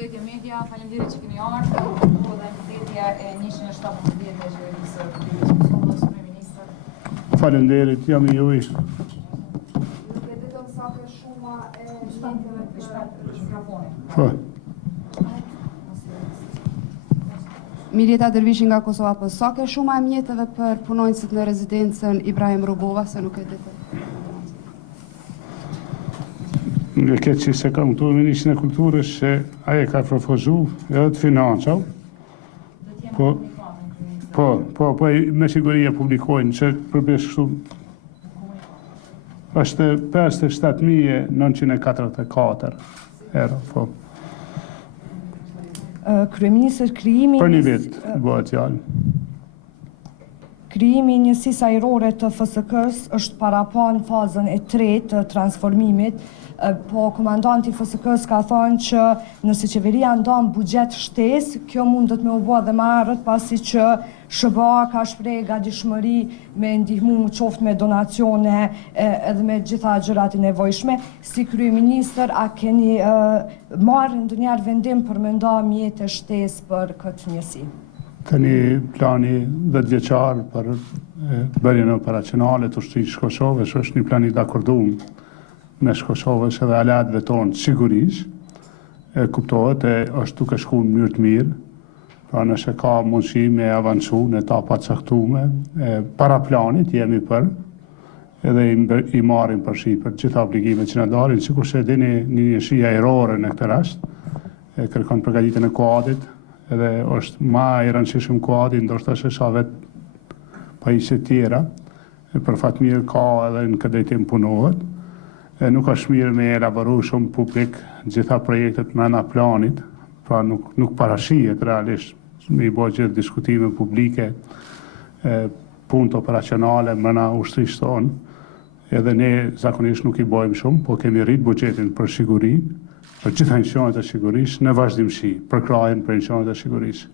Përshëndetje media, faleminderit që keni ardhur. Po dhe mbledhja e 117 e Qeverisë së Kosovës, kryeministër. Faleminderit, jam i juj. Nuk e vetëm sa ka shuma e mjeteve për mikrofonin. Po. Mirjeta Dervishi nga Kosova, po sa ka shuma e mjeteve për punonjësit në rezidencën Ibrahim Rugova, se nuk e ditë. Nga këtë që se kam këtu Ministrin e Kulturës që aje ka propozu edhe të financa. Po, me siguri e publikojnë që përbesh kështu është 57.944 euro, po. Kryeministër, krijimi Për një vit, bëhet fjalë. Krijimi i njësisë ajrore të FSK-s është parapra në fazën e tretë të transformimit, po komandanti i FSK-s ka thënë që nëse qeveria ndan buxhet shtesë, kjo mundet me u bë edhe më herët, pasi që SBA ka shprehë gatishmëri me ndihmu qoftë me donacione edhe me gjitha gjërat e nevojshme. Si kryeministër, a keni marrë ndonjëherë vendim për me nda mjete shtesë për këtë njësi? Keni plani 10 vjeçar për bërjen operacionale të ushtrisë Kosovës, është një plan i dakordum me Kosovës edhe aleatëve tonë sigurisht, kuptohet e është duke shku në mënyrë të mirë, pra nëse ka mundësi me avancu në etapa të caktuara, para planit jemi për, edhe i marrim përfshi për gjitha obligimet që na dalin, sikur se dini një njësi ajrore në këtë rast, kërkon përgatitjen e kuadrit, edhe është ma i rëndësishëm kuadri, ndoshta se sa vetë pajisjet tjera, për fat mirë ka edhe në këtë drejtim punohet. Nuk është mirë me elaboru shumë publik gjitha projektet mrena planit, pra nuk parashihet realisht me i bëjë gjithë diskutime publike, punët operacionale mrena ushtrisë tonë, edhe ne zakonisht nuk i bëjmë shumë, po kemi rrit buxhetin për sigurinë, për gjitha institucionet e sigurisë në vazhdimsi, për krajen për institucionet e sigurisë.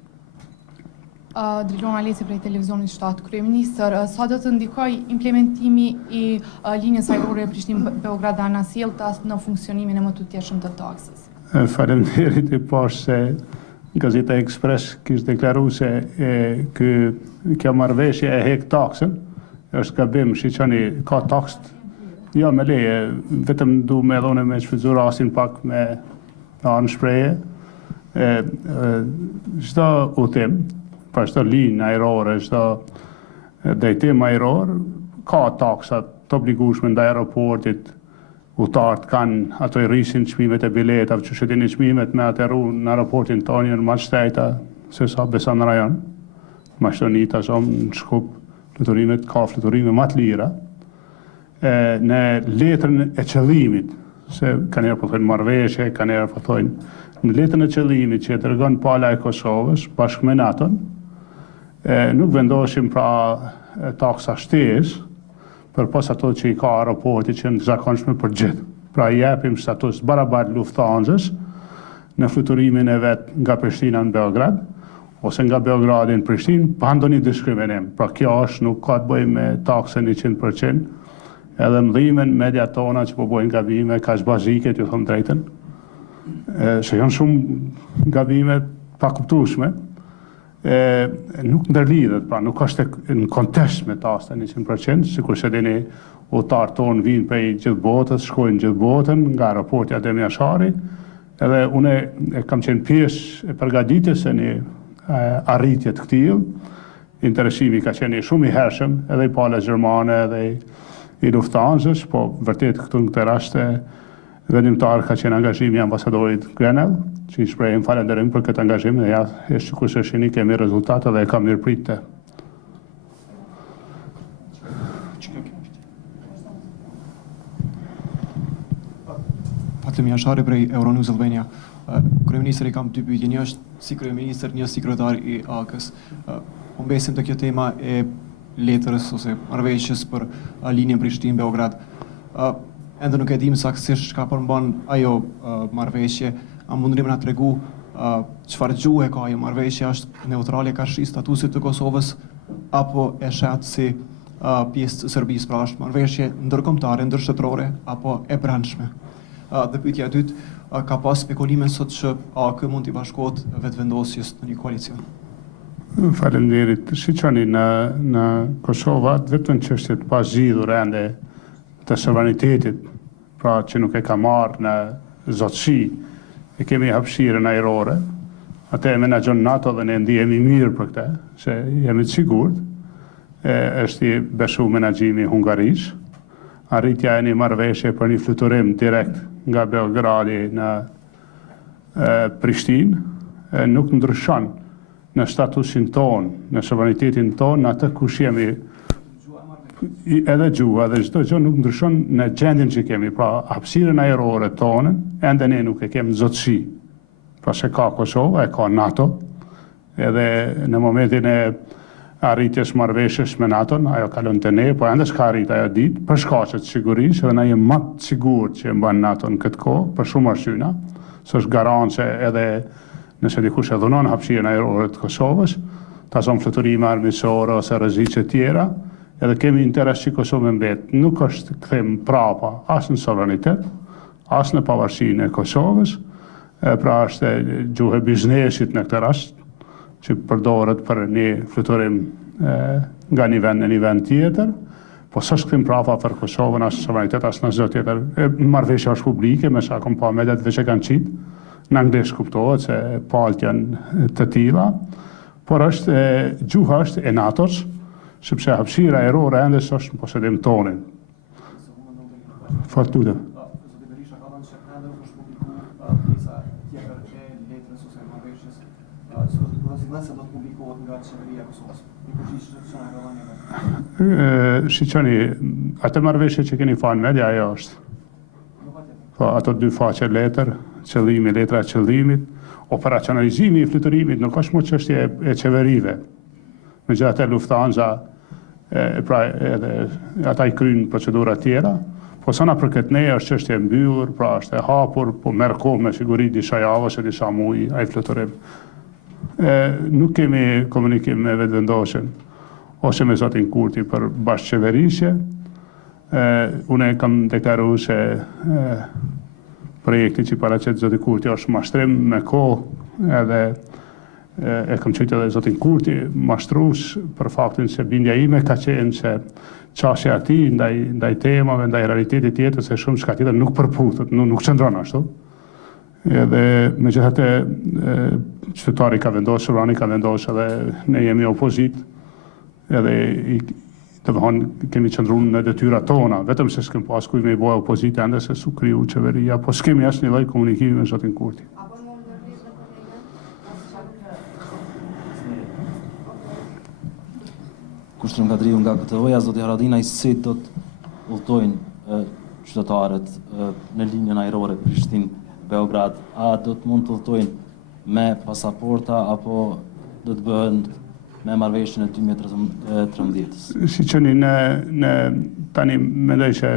Drilon Alesi prej televizionit 7, kryeministër, sa do të ndikoj implementimi i linjës ajrore e Prishtinë-Beograd Anasjelltas në funksionimin e më të tjeshëm të taksës? Faleminderit e pash se Gazeta Express kishte deklaruar se kjo marrëveshje e hek taksën, është gabim, shiqani ka taksë. Jo, me leje, vetëm du me dhone me shfrytzu rastin pak me anë shpreje. Çdo udhtim, pra çdo linjë ajrore, çdo drejtim ajror, ka taksat të obligueshme ndaj aeroportit. Udhëtarët kanë ato i rrisin çmimet e biletave, që shëtini çmimet me atëru në aeroportin tonë janë më të shtejta se sa besa në rajon. Mashtonita shumë në Shkup, fluturimet ka fluturime më të lira. Në letrën e qëllimit, se kanë njerë po thojnë marrëveshje, kanë njerë po thojnë në letrën e qëllimit që e dërgon pala e Kosovës bashkë me NATO-n, nuk vendoshim pra taksa shtesë, për pas ato që i ka aeroporti që në zakonshme për gjithë. Pra i japim status barabart Lufthansa në fluturimin e vetë nga Prishtina në Beograd, ose nga Beogradi në Prishtinë, pa ndonjë diskriminim. Pra kjo është nuk ka të bëjë me taksën 100%, edhe mdhimen media tona që po bojnë gabime, ka bazike, t'ju thëmë drejten, që janë shumë gabime pa kuptueshme, nuk ndërlidhet, pra nuk është në kontest me taksën 100%, sikur se dini udhëtarët tonë vinë prej gjithë botës, shkojnë gjithë botën nga aeroporti Adem Jashari, edhe une kam qenë pjesë e përgatitjes e një arritje të këtij. Interesimi ka qenë shumë i hershëm, edhe i palës gjermane, edhe i Lufthansës, po vërtet këtu në këtë rast vendimtar ka qenë angazhimi i ambasadorit Grenell, që i shprehim falënderim për këtë angazhim dhe ja, është sikur se shihni kemi rezultate dhe e kam mirëpritë. Fatim Jashari prej Euronews Albania. Kryeministri kam dy pyetje, një është si kryeministër, një sekretar i AK-s. Po mbesim te kjo tema e letrës ose marrëveshjes për linjën Prishtinë-Beograd. Ende nuk e dim saktësisht çka përmban ajo marrëveshje, a mundni më na tregu çfarë gjuhë ka ajo marrëveshje, është neutrale ka shi statusit të Kosovës apo e shat si pjesë të Serbisë, pra është marrëveshje ndërkombëtare, ndërshtërore apo e brendshme. Dhe pyetja e dytë, ka pas spekulime sot që AK mund t'i bashkohet vetëvendosjes në një koalicion? Faleminderit. Shiqoni, në Kosova, vetëm çështjet pa zgjidhur ende të sovranitetit, pra që nuk e ka marrë në zotësi, e kemi hapësirën ajrore, atë e menaxhon NATO dhe ne ndihemi mirë për këtë, se jemi të sigurt, është i beshu menaxhimi hungarisë, arritja e një marrëveshje për një fluturim direkt nga Beogradi në Prishtinë, nuk ndryshon në statusin ton, në sovranitetin ton, në atë kush jemi, edhe gjua dhe çdo gjë nuk ndryshon në gjendjen që kemi, pra hapësirën ajrore tonën, ende ne nuk e kemi zotësi. Pra se ka Kosova, e ka NATO, edhe në momentin e arritjes marrëveshjes me NATO-n, ajo kalon te ne, po ende s'ka arrit ajo ditë, për shkaqe të sigurisë, dhe na jemi më të sigurt që e mban NATO-n këtë kohë, për shumë arsyna, s'është garancë edhe nëse dikush e dhunon hapësirën ajrore të Kosovës, ta zon fluturime armiqësore ose rreziqe tjera, edhe kemi interes që Kosovë mbet. Nuk është kthim prapa as në sovranitet, as në pavarësinë e Kosovës, pra është gjuhë e biznesit në këtë rast, që përdoret për një fluturim nga një vend në një vend tjetër, po s'është kthim prapa për Kosovën, as në sovranitet, as në çdo tjetër. Marrëveshja është publike, me sa kom pa mediat veç e kanë qitë, në anglisht kuptohet se palët janë të tilla, por gjuha është e NATO-s, sepse hapësira ajrore ende s'është në posedim tonin. Fort lutem. Shiqoni, atë marrëveshje që keni falë media, ajo është. Po, ato dy faqe letër, qëllimi, letra e qëllimit, operacionalizimi i fluturimit nuk është më çështje e qeverive. Megjithatë Lufthansa, pra edhe ata i kryjnë procedura tjera, po sa na përket ne është çështje e mbyllur, pra është e hapur, po merr kohë me siguri disa javë ose disa muaj ai fluturim. Nuk kemi komunikim me vetëvendosjen ose me zotin Kurti për bashkëqeverisje. Unë kam deklaruar se projekti që paraqet zoti Kurti është mashtrim me kohë, edhe e kam qytë edhe zotin Kurti mashtrues për faktin se bindja ime ka qenë se çështja e ati ndaj temave, ndaj realitetit tjetër se shumë çka tjetër nuk përputet, nuk qëndron ashtu. Edhe megjithatë qytetari ka vendosur, Rani ka vendosur edhe ne jemi opozit, edhe domethënë kemi qëndruar në detyrat tona, vetëm se s'kem pas kujt me i bëj opozitë ende se su kriju qeveria, po s'kemi asnjë lloj komunikimi me zotin Kurti. Kushtrim Kadriu nga KTV-ja, zoti Haradinaj, si do të udhtojnë qytetarët në linjën ajrore Prishtinë-Beograd, a do të mund të udhtojnë me pasaporta apo do të bëhen me marrëveshjen e 2013-s? Siçoni në tani mendoj se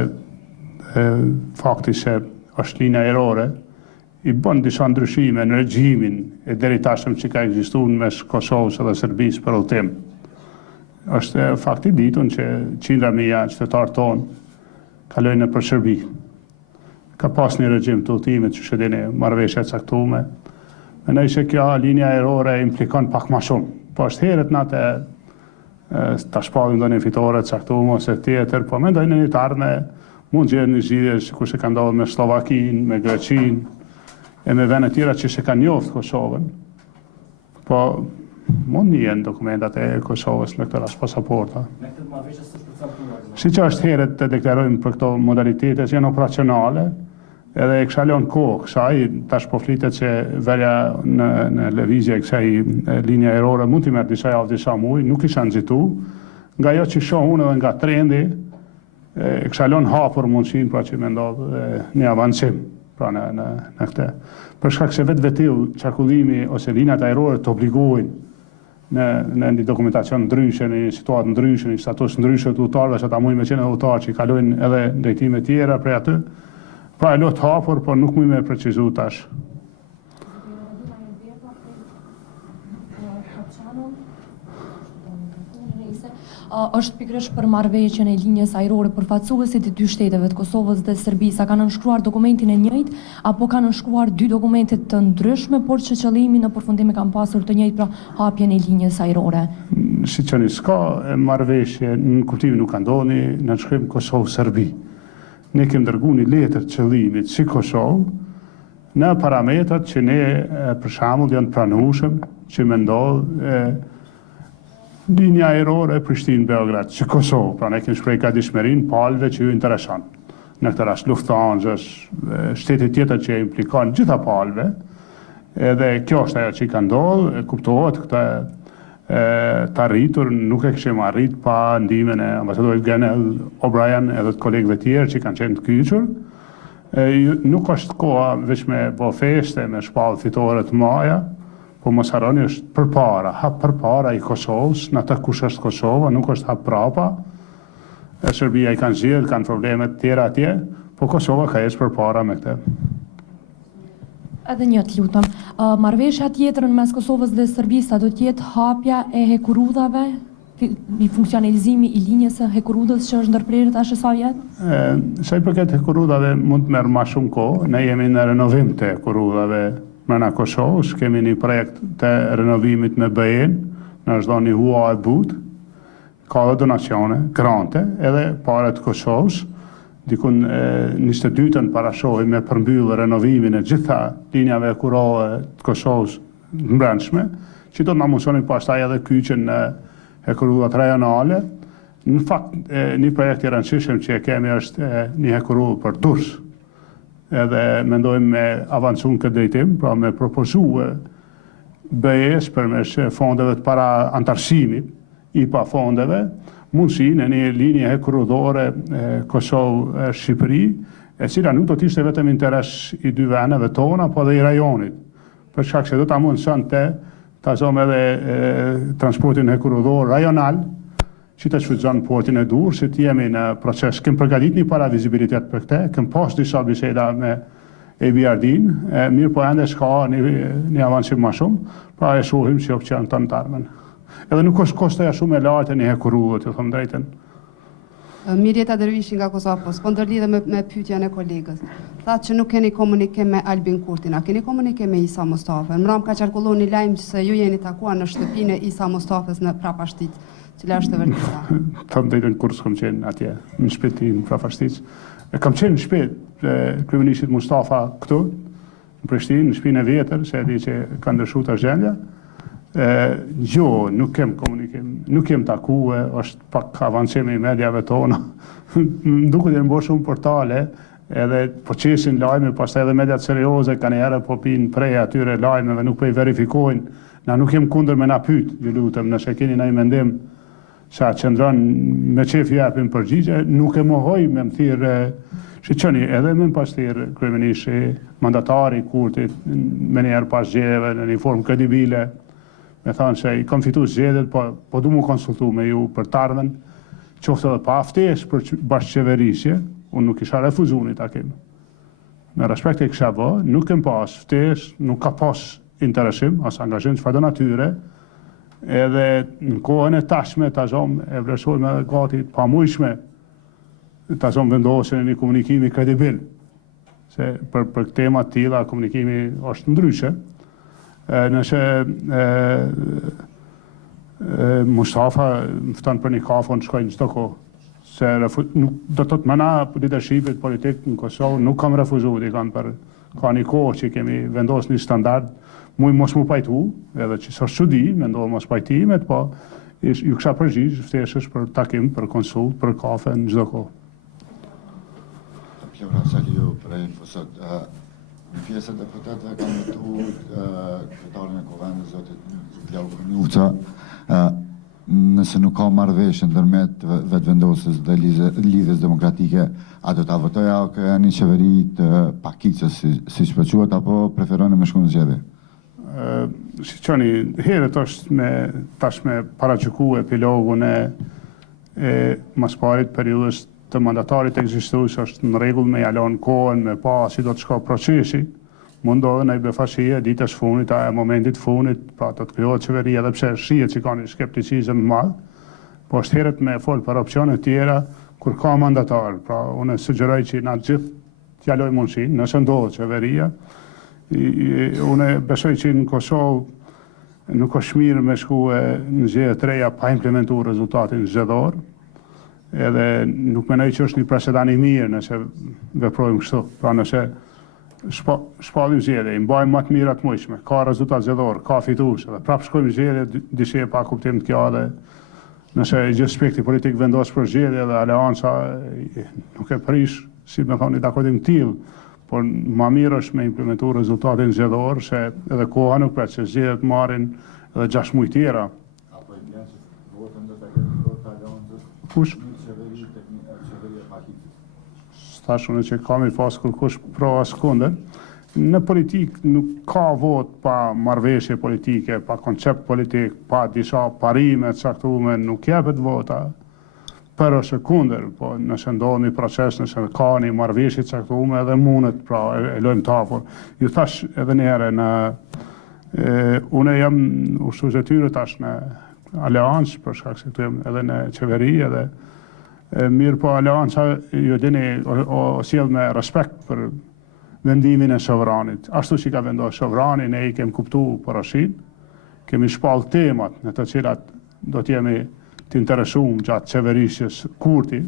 fakti se është linja ajrore i bën disa ndryshime në regjimin e deri tashëm që ka ekzistuar mes Kosovës dhe Serbisë për udhtim. Është fakti ditun që qindra mijë qytetarë tonë kalojnë nëpër Serbi. Ka pas një regjim të udhtimit që shëdini marrëveshje e caktuar. Mendoj se kjo linja ajrore implikon pak më shumë. Po është herët natë ta shpallim ndonjë fitore të caktuar ose tjetër, po mendoj në një të ardhme mund gjejnë një zgjidhje sikur se ka ndodhur me Slovakinë, me Greqinë e me vende tjera që se kanë njoft Kosovën. Po mund njën dokumentat e Kosovës në këtë rast pasaporta. Me këtë marrëveshje s'është përcaktuar. Siç është herët të deklarojmë për këto modalitete që janë operacionale, edhe e kisha lënë kohë kësaj, tash po flitet se verja në lëvizje e kësaj linje ajrore mund t'i merr disa javë, disa muaj, nuk isha nxitu. Nga ajo që shoh unë edhe nga trendi, e kisha lënë hapur mundësinë pra që më ndodh një avancim pra në këtë. Për shkak se vetvetill çarkullimi ose linjat ajrore të obligojnë në një dokumentacion ndryshe, në një situatë ndryshe, në një status ndryshe të udhëtarëve, që ata mundin me qenë udhëtarë që kalojnë edhe drejtime tjera prej aty. Pra e lot hapur, por nuk mund me precizu tash. është pikërisht për marrëveshjen e linjës ajrore përfaqësuesit e dy shteteve të Kosovës dhe Serbisë. A kanë nënshkruar dokumentin e njëjtë apo kanë nënshkruar dy dokumente të ndryshme, por që qëllimi në përfundim e kanë pasur të njëjtë, pra hapjen e linjës ajrore? Si që një s'ka marrëveshje, në kuptimin nuk ka ndodhur në nënshkrim Kosovë-Serbi. Ne kemi dërguar një letër qëllimit si Kosovë në parametrat që ne për shembull janë pranueshëm që më ndodh linja ajrore Prishtinë-Beograd që Kosovë, pra ne kemi shprehë gatishmërinë palëve që ju intereson. Në këtë rast Lufthansa, shtetet tjetër që implikojnë gjitha palëve, edhe kjo është ajo që ka ndodhur, kuptohet këtë të arritur, nuk e kishim arrit pa ndihmën e ambasadorit Grenell O'Brien edhe të kolegëve tjerë që kanë qenë të kyçur. Nuk është koha veç me bo feste, me shpallë fitore të mëdha, po mos harroni është përpara, hap përpara i Kosovës, në atë kush është Kosova, nuk është hap prapa. Serbia i kanë zgjedhur, kanë probleme të tjera atje, po Kosova ka ecë përpara me këtë. Edhe një të lutëm, marrëveshja tjetër në mes Kosovës dhe Serbisë do të jetë hapja e hekurudhave, i funksionalizimi i linjës së hekurudhës që është ndërprerë tash sa vjet? Sa i përket hekurudhave mund të merr më shumë kohë, ne jemi në renovim të hekurudhave në Kosovës, kemi një projekt të renovimit me BE-n, në është dhënë një hua e butë, ka dhe donacione, grante, edhe pare të Kosovës, dikun 22-ën parashohim me përmbyllë renovimin e gjitha linjave hekurore të Kosovës në brendshme, që do të na mundsonin pastaj edhe kyçen në hekurudhat rajonale. Në fakt, një projekt i rëndësishëm që kemi është një hekurudhë për Durrës. Edhe mendojmë me avancu në këtë drejtim, pra me propozue BE-s përmes fondeve të para antarësimit, IPA fondeve, mundësinë e një linje hekurudhore Kosovë-Shqipëri, e cila nuk do të ishte vetëm interes i dy vendeve tona, po dhe i rajonit. Për shkak se do ta mundësonte ta zonë edhe transportin hekurudhor rajonal, që të shfrytëzon portin e Durrësit, si të jemi në proces. Kem përgatitur një para vizibilitet për këtë, kem pas disa biseda me EBRD-n, mirë po ende s'ka një avancim më shumë, pra e shohim që opcion të tarmen. Edhe nuk është kostoja shumë e lartë e një hekurudhë, të thëmë drejten. Mirjeta Dervishi nga Kosova Post, po ndërlidhe me pyetjen e kolegës. Thatë që nuk keni komunikim me Albin Kurtin, a keni komunikim me Isa Mustafën? Mram ka qarkullu një lajmë që se ju jeni takuar në shtëpinë e Isa Mustafës në Prapashtic, cila është e vërteta. Thëmë drejten kur s'kom qenë atje, në shtëpi në Prapashtic. Kam qenë në shtëpi kryeministit Mustafa këtu, në Prishtinë, në shtëpinë e vjetër, se e di që ka ndryshuar të gjendja. Jo, nuk kem komunikim, nuk kem takue, është pak avancimi i mediave tona. Duket janë bërë shumë portale, edhe po qesin lajme, pastaj edhe mediat serioze kanë herë po pinë prej atyre lajmeve, nuk po i verifikojnë. Na nuk jem kundër me na pyet, ju lutem, nëse keni ndonjë mendim sa qëndron me çef japim përgjigje, nuk e mohoj me më thirrë shiqoni edhe me pas thirrë kryeministri, mandatari Kurtit, me njerë pas zgjedhjeve në një formë kredibile. Me thanë se i kam fitu zgjedhjet, po du mu konsultu me ju për tarmen, qoftë edhe pa ftesë për bashkëqeverisje, unë nuk isha refuzu një takim. Me respekt e kisha bë, nuk kem pas ftesë, nuk ka pas interesim, as angazhim çfarë do natyre, edhe në kohën e tashme ta zomë e vlerësojmë edhe gati pa mujshme, ta zomë vendosjen e një komunikimi kredibil. Se për tema të tilla komunikimi është ndryshe. Nëse Mustafa më fton për një kafe, në shkojnë çdo kohë. Se do të thotë mana leadershipit politik në Kosovë nuk kam refuzuar, i kanë për ka një kohë që kemi vendosur një standard, mos mu pajtu, edhe që s'është çudi, mendoj mos pajtimet, po ju kisha përgjigj ftesësh për takim, për konsult, për kafe në çdo kohë. Plevra Saliu për infosot. Në pjesë e deputetëve kanë votuar kryetarin e Kuvendit zotit Blau Kunuca, nëse nuk ka marrëveshje ndërmjet vetëvendosjes dhe lidhjes demokratike, a do ta votoja një qeveri të pakicës, siç po quhet, apo preferoni me shkon në zgjedhje? Siqoni, herët është tash me paraqiku epilogun e masparit periudhës të mandatarit ekzistues, është në rregull me jalon kohën, me pa si do të shko procesi, mundohet në i befashie ditës funit, a e momentit funit, pra të krijohet qeveria, edhe pse shihet që ka një skepticizëm madh, Po është herët me folë për opcione tjera, kur ka mandatar. Pra, unë sugjeroj që na gjithë t'jaloj mundësin, nëse ndodhë qeveria. Unë besoj që në Kosovë nuk është mirë me shku në zgjedhje të reja pa implementu rezultatin zgjedhor. Edhe nuk menoj që është një presedani mirë nëse veprojmë kështu. Pra nëse shpallim zgjedhje, i mbajmë më të mirat mujshme, ka rezultat zgjedhor, ka fitues, edhe prapë shkojmë zgjedhje, dishje pa kuptim të kjo dhe nëse gjithë spekti politik vendos për zgjedhje dhe aleanca nuk e prish, si me thonë, një dakodim tillë, por ma mirë është me implementu rezultatin zgjedhor, se edhe koha nuk pret, se zgjedhjet marrin edhe 6 muaj tjera. Apo e bjen që votën do ta ketë këto aleancës? Kush? Qeveria pakit. Thash unë që kam i pas kërkush pro as kundër. Në politik nuk ka vot pa marrëveshje politike, pa koncept politik, pa disa parime të caktuara, nuk jepet vota për ose kundër, po nëse ndodh një proces, nëse ka një marrëveshje të caktuar edhe mundet, pra e lojmë tafur. Ju thash edhe një herë unë jam ushtues detyrë tash në aleancë, për shkak se këtu jam edhe në qeveri edhe mirë, po aleanca ju dini o sjell me respekt për vendimin e sovranit. Ashtu që ka vendosur sovrani, ne i kemi kuptuar poroshin, kemi shpall temat në të cilat do t'jemi të interesuar gjatë qeverisjes Kurti.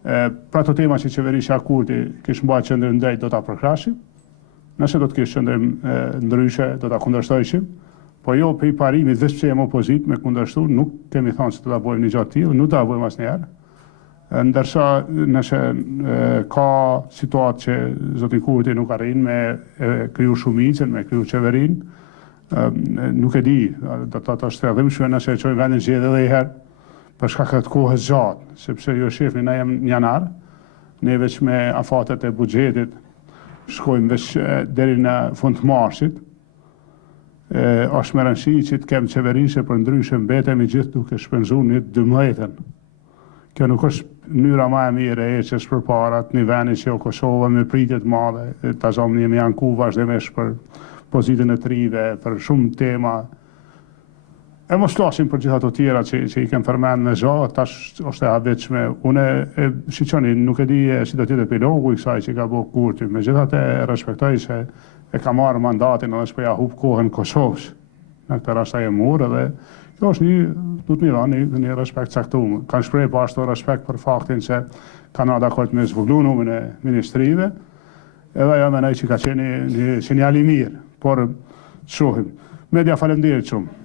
Pra të tema që qeverisja Kurti kishë mbajtë qëndrim drejt do t'a përkrashim, nëse do t'kishë qëndrim ndryshe do t'a kundërshtojshim, po jo për i parimit dhe pse jem opozit me kundërshtu, nuk kemi thonë se do t'a bojmë një gjatë tillë, nuk t'a bojmë asnjëherë. Ndërsa nëse ka situatë që zoti Kurti nuk arrin me kriju shumicën, me kriju qeverin, nuk e di, do të shtredhimshme nëse e qojnë vendin zgjedhje edhe i herë, për shkak të kohës gjatë, sepse ju shihni na jam në janar, ne veç me afatet e buxhetit shkojmë veç deri në fund të marsit. Është më rëndësi që të kem qeverisje, për ndryshe mbetemi gjithë duke shpenzuar një 12-ën. Kjo nuk është mënyra më e mirë e ecjes përpara të një vendi që o Kosova me pritje të madhe, ta zonë jemi anku vazhdimisht për pozitën e trive, për shumë tema. E mos flasim për gjitha të tjera që i kem përmend me zha, tash është e habitshme. Unë shiqoni, nuk e di si do t'jetë epilogu i kësaj që ka bëu Kurti, megjithatë e respektoj se e ka marrë mandatin edhe s'po ja hub kohën Kosovës. Në këtë rast ai e mor edhe kjo është du të mirë, një respekt caktuar. Kanë shprehë po ashtu respekt për faktin se kanë dakord me zvoglu numrin e ministrive, edhe ajo mendoj që ka qenë një sinjal i mirë, por shohim. Media faleminderit shumë.